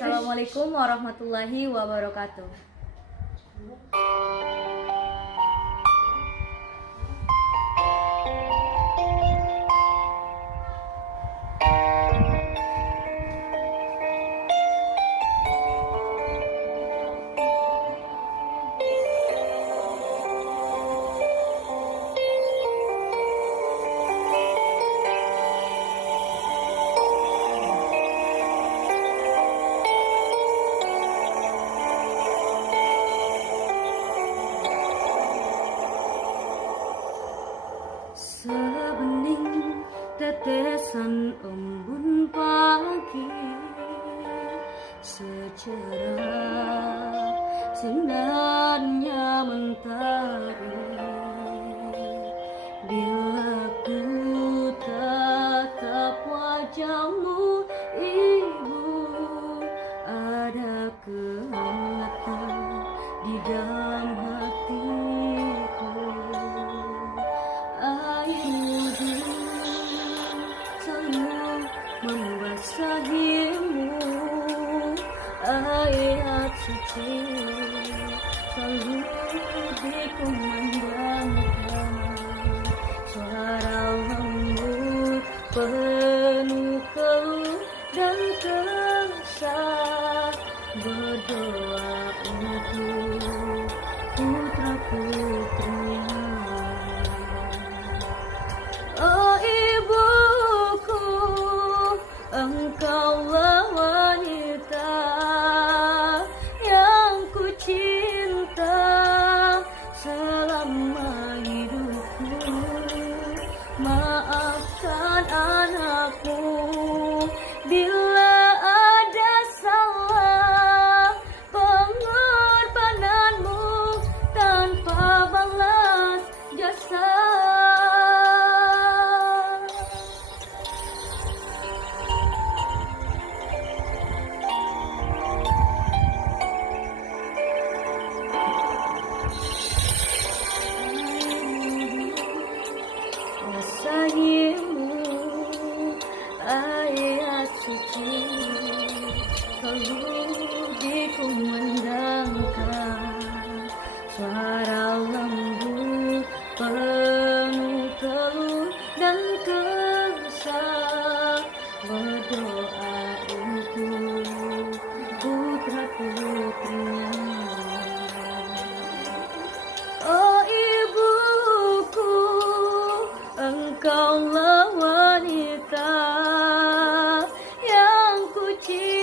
Assalamualaikum warahmatullahi wabarakatuh. Sebening tetesan embun pagi, secerah sinarnya mentari. Bila ku tatap wajahmu, Ibu, ada kehangatan di dalam hatiku. Air selalu membasahimu, ayat suci selalu dikumandangkan. Suara lembut penuh keluh dan kesah, berdoa untuk putra-putrinya. Oh ibuku, engkaulah wanita yang ku cinta selama hidupku. Maafkan anakku bila ada salah, pengorbananmu tanpa balas jasa. Basahimu, ayat suci selalu